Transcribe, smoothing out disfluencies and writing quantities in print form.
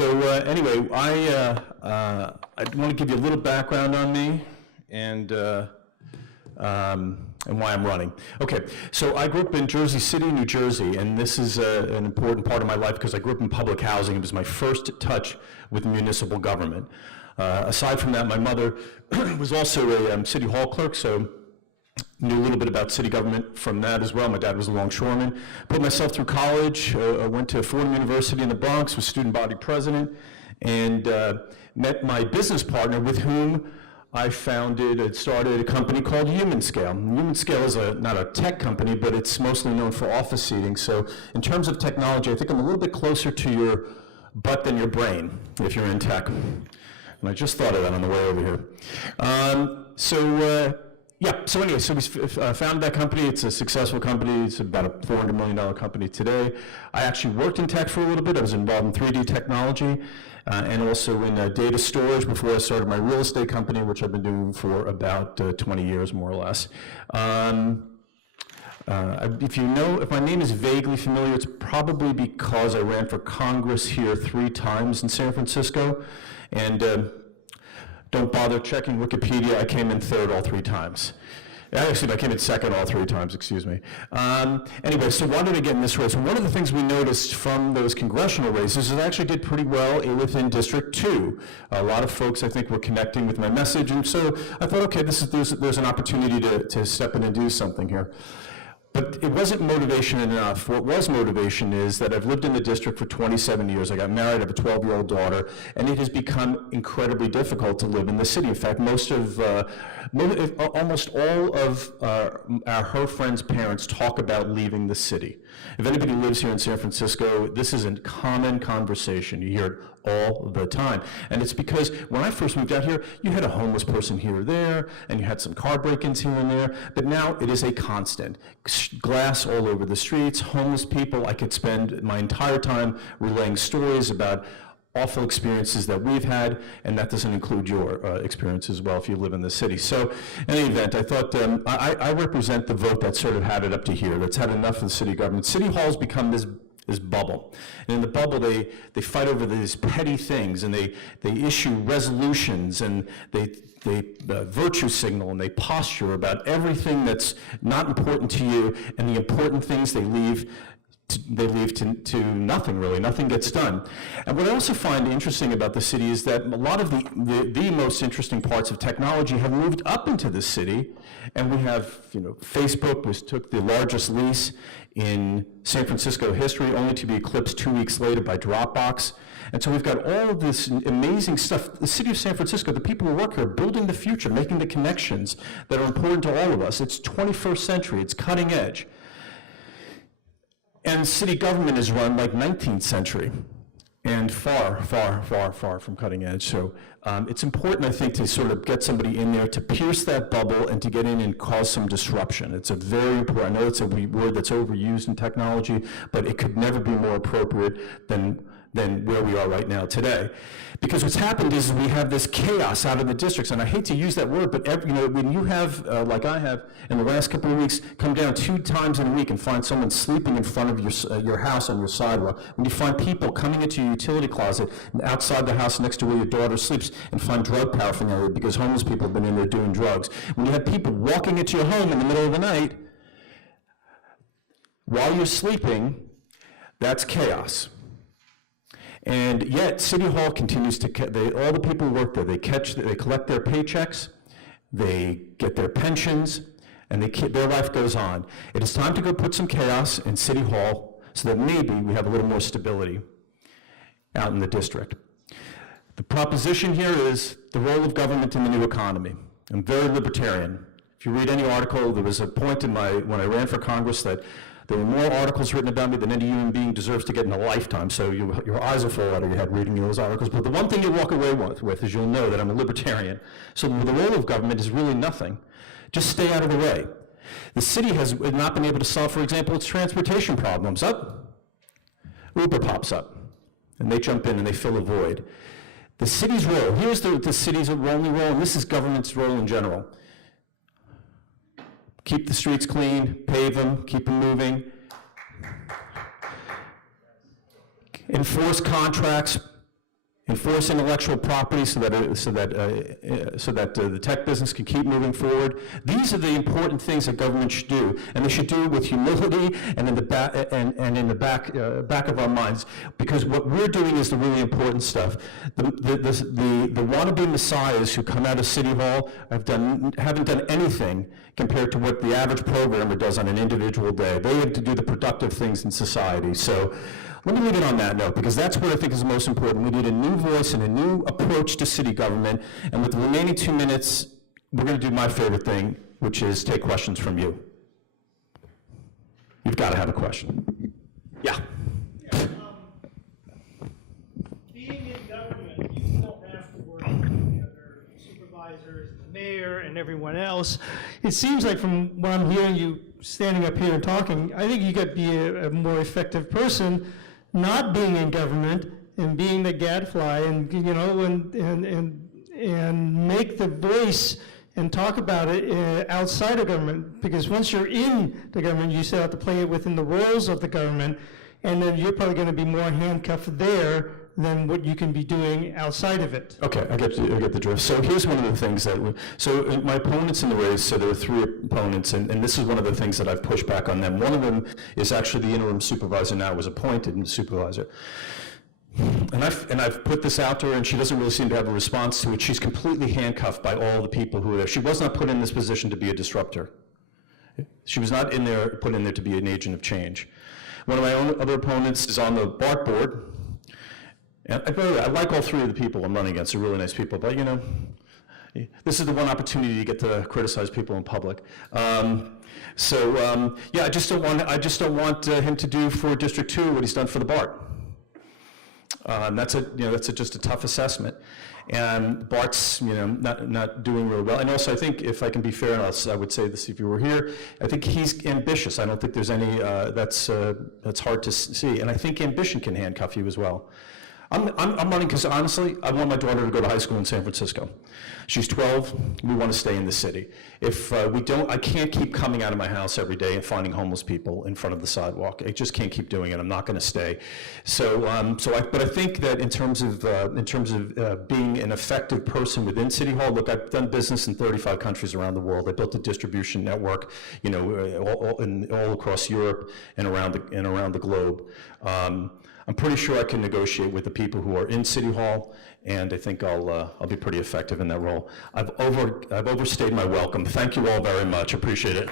Anyway, I want to give you a little background on me and why I'm running. Okay, so I grew up in Jersey City, New Jersey, and this is an important part of my life because I grew up in public housing. It was my first touch with municipal government. Aside from that, my mother was also a city hall clerk, so knew a little bit about city government from that as well. My dad was a longshoreman. Put myself through college, went to Fordham University in the Bronx, was student body president, and met my business partner with whom I started a company called HumanScale. HumanScale is not a tech company, but it's mostly known for office seating. So in terms of technology, I think I'm a little bit closer to your butt than your brain if you're in tech. And I just thought of that on the way over here. So we founded that company. It's a successful company. It's about a $400 million company today. I actually worked in tech for a little bit. I was involved in 3D technology and also in data storage before I started my real estate company, which I've been doing for about 20 years, more or less. If my name is vaguely familiar, it's probably because I ran for Congress here 3 times in San Francisco. And don't bother checking Wikipedia. I came in third all 3 times. Actually, I came in second all 3 times, excuse me. Anyway, so why did I get in this race? One of the things we noticed from those congressional races is I actually did pretty well within District 2. A lot of folks, I think, were connecting with my message, and so I thought, okay, there's an opportunity to step in and do something here. But it wasn't motivation enough. What was motivation is that I've lived in the district for 27 years. I got married, I have a 12-year-old daughter, and it has become incredibly difficult to live in the city. In fact, almost all of her friends' parents talk about leaving the city. If anybody lives here in San Francisco, this is a common conversation. You hear it all the time. And it's because when I first moved out here, you had a homeless person here or there, and you had some car break-ins here and there, but now it is a constant. Glass all over the streets, homeless people. I could spend my entire time relaying stories about awful experiences that we've had, and that doesn't include your experience as well if you live in the city. So in any event, I thought I represent the vote that sort of had it up to here, that's had enough of the city government. City Hall's become this bubble. And in the bubble, they fight over these petty things, and they issue resolutions, and they virtue signal, and they posture about everything that's not important to you, and the important things they leave to nothing, really. Nothing gets done. And what I also find interesting about the city is that a lot of the most interesting parts of technology have moved up into the city, and we have, Facebook, which took the largest lease in San Francisco history, only to be eclipsed 2 weeks later by Dropbox. And so we've got all of this amazing stuff. The city of San Francisco, the people who work here, are building the future, making the connections that are important to all of us. It's 21st century, it's cutting edge. And city government is run like 19th century and far, far, far, far from cutting edge. So it's important, I think, to sort of get somebody in there to pierce that bubble and to get in and cause some disruption. It's a very important, I know it's a word that's overused in technology, but it could never be more appropriate than where we are right now today. Because what's happened is we have this chaos out of the districts, and I hate to use that word, but when you have, like I have, in the last couple of weeks, come down 2 times in a week and find someone sleeping in front of your house on your sidewalk, when you find people coming into your utility closet and outside the house next to where your daughter sleeps and find drug paraphernalia because homeless people have been in there doing drugs, when you have people walking into your home in the middle of the night while you're sleeping, that's chaos. And yet, City Hall continues to, all the people who work there, they collect their paychecks, they get their pensions, and their life goes on. It is time to go put some chaos in City Hall so that maybe we have a little more stability out in the district. The proposition here is the role of government in the new economy. I'm very libertarian. If you read any article, there was a point when I ran for Congress that there were more articles written about me than any human being deserves to get in a lifetime, so your eyes will fall out of your head reading those articles. But the one thing you walk away with is you'll know that I'm a libertarian. So the role of government is really nothing. Just stay out of the way. The city has not been able to solve, for example, its transportation problems. Uber pops up, and they jump in and they fill a void. The city's role, here's the city's only role, and this is government's role in general. Keep the streets clean, pave them, keep them moving. Enforce contracts, enforce intellectual property so that the tech business can keep moving forward. These are the important things that government should do, and they should do it with humility and in the back back of our minds, because what we're doing is the really important stuff. The wannabe messiahs who come out of City Hall haven't done anything compared to what the average programmer does on an individual day. They have to do the productive things in society. So let me leave it on that note, because that's what I think is the most important. We need a new voice and a new approach to city government. And with the remaining 2 minutes, we're going to do my favorite thing, which is take questions from you. You've got to have a question. Yeah. Being in government, you still have to work with the other supervisors, the mayor, and everyone else. It seems like from what I'm hearing you standing up here and talking, I think you could be a more effective person not being in government and being the gadfly, and and make the voice and talk about it outside of government, because once you're in the government, you still have to play it within the roles of the government, and then you're probably going to be more handcuffed there than what you can be doing outside of it. Okay, I get the drift. So here's one of the things so my opponents in the race, so there are 3 opponents, and this is one of the things that I've pushed back on them. One of them is actually the interim supervisor now, was appointed in supervisor. And I've put this out to her, and she doesn't really seem to have a response to it. She's completely handcuffed by all the people who are there. She was not put in this position to be a disruptor. She was not put in there to be an agent of change. One of my other opponents is on the BART board. And I like all 3 of the people I'm running against. They're really nice people, but this is the one opportunity to get to criticize people in public. Yeah, I just don't want him to do for District 2 what he's done for the BART. That's just a tough assessment, and BART's not doing really well. And also, I think, if I can be fair, and I would say this if you were here, I think he's ambitious. I don't think there's any that's hard to see, and I think ambition can handcuff you as well. I'm running because, honestly, I want my daughter to go to high school in San Francisco. She's 12. We want to stay in the city. If we don't, I can't keep coming out of my house every day and finding homeless people in front of the sidewalk. I just can't keep doing it. I'm not going to stay. But I think that in terms of being an effective person within City Hall, look, I've done business in 35 countries around the world. I built a distribution network, all across Europe and around the globe. I'm pretty sure I can negotiate with the people who are in City Hall, and I think I'll be pretty effective in that role. I've overstayed my welcome. Thank you all very much. Appreciate it.